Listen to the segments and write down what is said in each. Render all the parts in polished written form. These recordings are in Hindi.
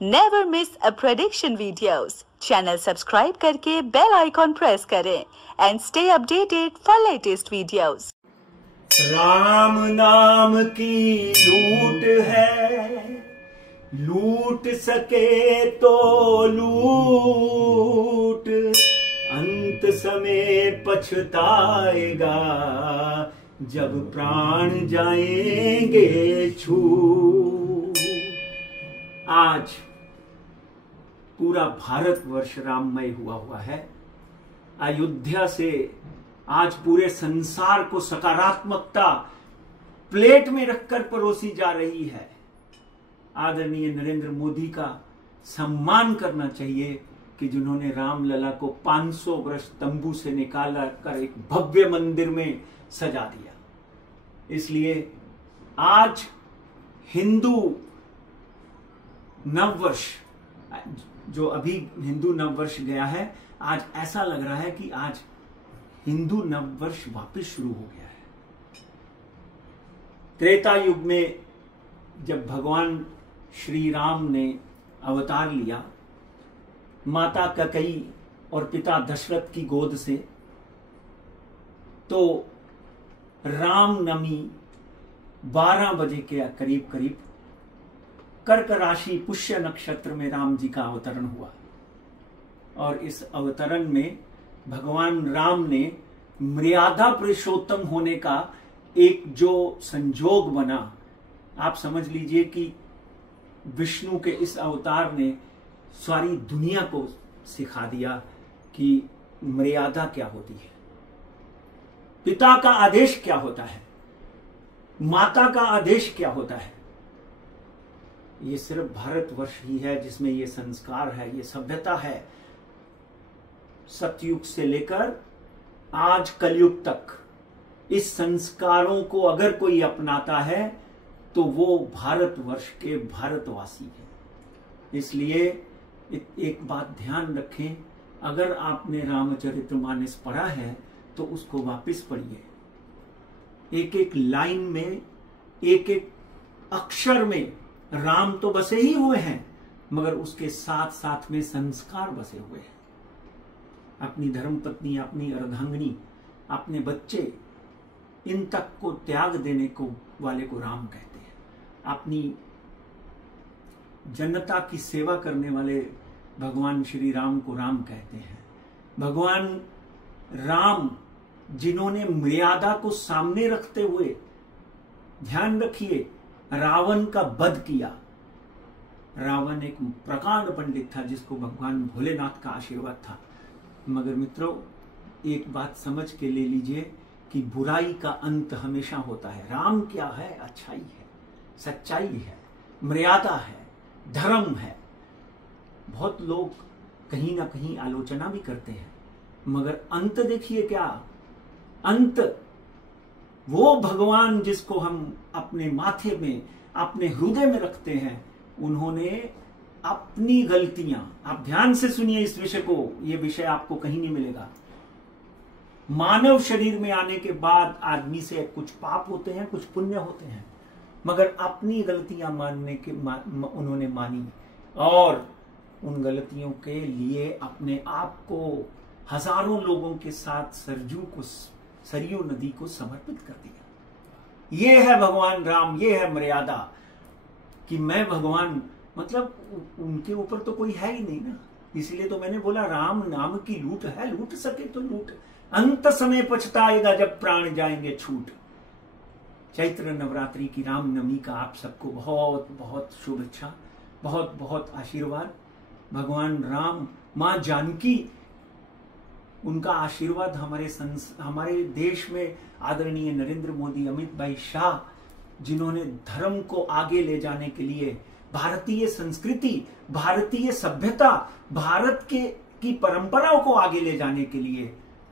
नेवर मिस अ प्रेडिक्शन वीडियोस। चैनल सब्सक्राइब करके बेल आइकॉन प्रेस करें and stay updated for latest videos. Ram नाम की लूट है, लूट सके तो लूट, अंत समय पछताएगा जब प्राण जाएंगे छूट। आज पूरा भारतवर्ष राममय हुआ है। अयोध्या से आज पूरे संसार को सकारात्मकता प्लेट में रखकर परोसी जा रही है। आदरणीय नरेंद्र मोदी का सम्मान करना चाहिए कि जिन्होंने रामलला को 500 वर्ष तंबू से निकाला कर एक भव्य मंदिर में सजा दिया। इसलिए आज हिंदू नववर्ष, जो अभी हिंदू नववर्ष गया है, आज ऐसा लग रहा है कि आज हिंदू नववर्ष वापस शुरू हो गया है। त्रेता युग में जब भगवान श्री राम ने अवतार लिया माता कैकेयी और पिता दशरथ की गोद से, तो रामनवमी 12 बजे के करीब करीब कर्क राशि पुष्य नक्षत्र में राम जी का अवतरण हुआ। और इस अवतरण में भगवान राम ने मर्यादा पुरुषोत्तम होने का एक जो संजोग बना, आप समझ लीजिए कि विष्णु के इस अवतार ने सारी दुनिया को सिखा दिया कि मर्यादा क्या होती है, पिता का आदेश क्या होता है, माता का आदेश क्या होता है। ये सिर्फ भारतवर्ष ही है जिसमें ये संस्कार है, ये सभ्यता है। सतयुग से लेकर आज कलयुग तक इस संस्कारों को अगर कोई अपनाता है तो वो भारतवर्ष के भारतवासी है। इसलिए एक बात ध्यान रखें, अगर आपने रामचरितमानस पढ़ा है तो उसको वापस पढ़िए। एक एक लाइन में, एक एक अक्षर में राम तो बसे ही हुए हैं, मगर उसके साथ साथ में संस्कार बसे हुए हैं। अपनी धर्मपत्नी, अपनी अर्धांगिनी, अपने बच्चे, इन तक को त्याग देने को वाले को राम कहते हैं। अपनी जनता की सेवा करने वाले भगवान श्री राम को राम कहते हैं। भगवान राम जिन्होंने मर्यादा को सामने रखते हुए, ध्यान रखिए, रावण का वध किया। रावण एक प्रकांड पंडित था जिसको भगवान भोलेनाथ का आशीर्वाद था। मगर मित्रों, एक बात समझ के ले लीजिए कि बुराई का अंत हमेशा होता है। राम क्या है? अच्छाई है, सच्चाई है, मर्यादा है, धर्म है। बहुत लोग कहीं ना कहीं आलोचना भी करते हैं, मगर अंत देखिए क्या अंत। वो भगवान जिसको हम अपने माथे में, अपने हृदय में रखते हैं, उन्होंने अपनी गलतियां, आप ध्यान से सुनिए इस विषय को, ये विषय आपको कहीं नहीं मिलेगा। मानव शरीर में आने के बाद आदमी से कुछ पाप होते हैं, कुछ पुण्य होते हैं, मगर अपनी गलतियां मानने के उन्होंने मानी और उन गलतियों के लिए अपने आप को हजारों लोगों के साथ सरयू नदी को समर्पित कर दिया। ये है भगवान राम, ये है मर्यादा कि मैं भगवान, मतलब उनके ऊपर तो कोई है ही नहीं ना। इसलिए तो मैंने बोला राम नाम की लूट है, लूट सके तो लूट, अंत समय पछताएगा जब प्राण जाएंगे छूट। चैत्र नवरात्रि की रामनवमी का आप सबको बहुत बहुत शुभेच्छा, बहुत बहुत आशीर्वाद। भगवान राम, मां जानकी, उनका आशीर्वाद हमारे देश में आदरणीय नरेंद्र मोदी, अमित भाई शाह, जिन्होंने धर्म को आगे ले जाने के लिए, भारतीय संस्कृति, भारतीय सभ्यता, भारत की परंपराओं को आगे ले जाने के लिए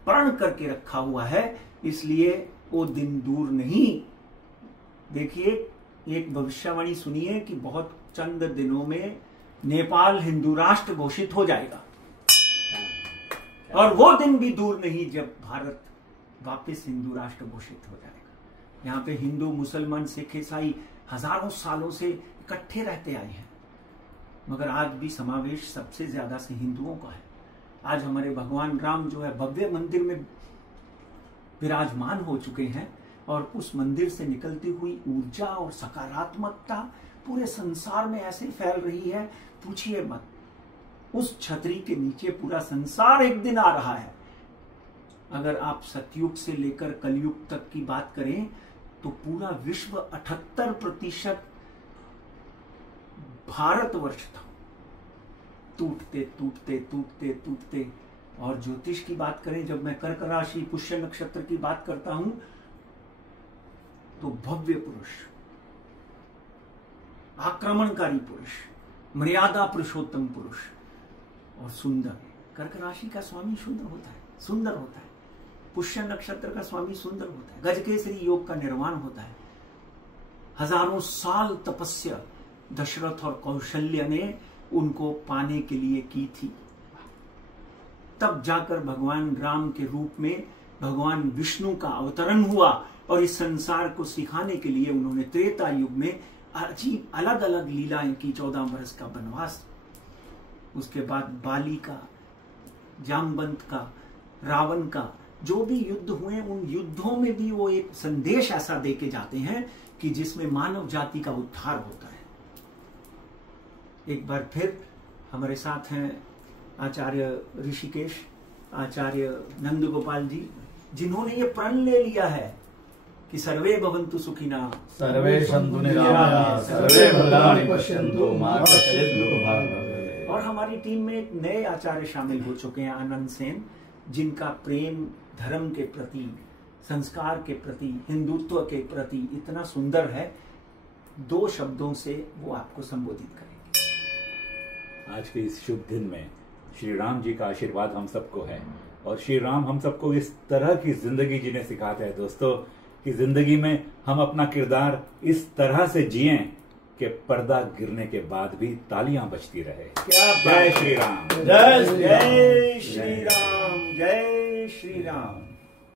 प्रण करके रखा हुआ है। इसलिए वो दिन दूर नहीं। देखिए, एक भविष्यवाणी सुनिए कि बहुत चंद दिनों में नेपाल हिंदू राष्ट्र घोषित हो जाएगा, और वो दिन भी दूर नहीं जब भारत वापस हिंदू राष्ट्र घोषित हो जाएगा। यहाँ पे हिंदू, मुसलमान, सिख, ईसाई हजारों सालों से इकट्ठे रहते आए हैं। मगर आज भी समावेश सबसे ज्यादा से हिंदुओं का है। आज हमारे भगवान राम जो है भव्य मंदिर में विराजमान हो चुके हैं और उस मंदिर से निकलती हुई ऊर्जा और सकारात्मकता पूरे संसार में ऐसे फैल रही है, पूछिए मत। उस छतरी के नीचे पूरा संसार एक दिन आ रहा है। अगर आप सतयुग से लेकर कलयुग तक की बात करें तो पूरा विश्व 78% भारतवर्ष था, टूटते टूटते टूटते टूटते। और ज्योतिष की बात करें, जब मैं कर्क राशि पुष्य नक्षत्र की बात करता हूं तो भव्य पुरुष, आक्रमणकारी पुरुष, मर्यादा पुरुषोत्तम पुरुष और सुंदर। कर्क राशि का स्वामी सुंदर होता है, सुंदर होता है। पुष्य नक्षत्र का स्वामी सुंदर होता है। गजकेसरी योग का निर्माण होता है। हजारों साल तपस्या दशरथ और कौशल्य ने उनको पाने के लिए की थी। तब जाकर भगवान राम के रूप में भगवान विष्णु का अवतरण हुआ और इस संसार को सिखाने के लिए उन्होंने त्रेता युग में अजीब अलग अलग लीलाएं की। 14 वर्ष का वनवास, उसके बाद बाली का, जामवंत का, रावण का, जो भी युद्ध हुए उन युद्धों में भी वो एक संदेश ऐसा देके जाते हैं कि जिसमें मानव जाति का उद्धार होता है। एक बार फिर हमारे साथ हैं आचार्य ऋषिकेश, आचार्य नंद गोपाल जी, जिन्होंने ये प्रण ले लिया है कि सर्वे भवन्तु सुखिनः, सर्वे सन्तु निरामयाः, सर्वे भद्राणि पश्यन्तु मा कश्चित् दुःखभाग् भवेत्। और हमारी टीम में एक नए आचार्य शामिल हो चुके हैं, आनंद सेन, जिनका प्रेम धर्म के प्रति, संस्कार के प्रति, हिंदुत्व के प्रति इतना सुंदर है, 2 शब्दों से वो आपको संबोधित करेंगे। आज के इस शुभ दिन में श्री राम जी का आशीर्वाद हम सबको है और श्री राम हम सबको इस तरह की जिंदगी जीने सिखाते हैं दोस्तों, कि जिंदगी में हम अपना किरदार इस तरह से जिएं कि पर्दा गिरने के बाद भी तालियां बजती रहे। क्या जय श्री राम, जय श्री राम, जय श्री राम।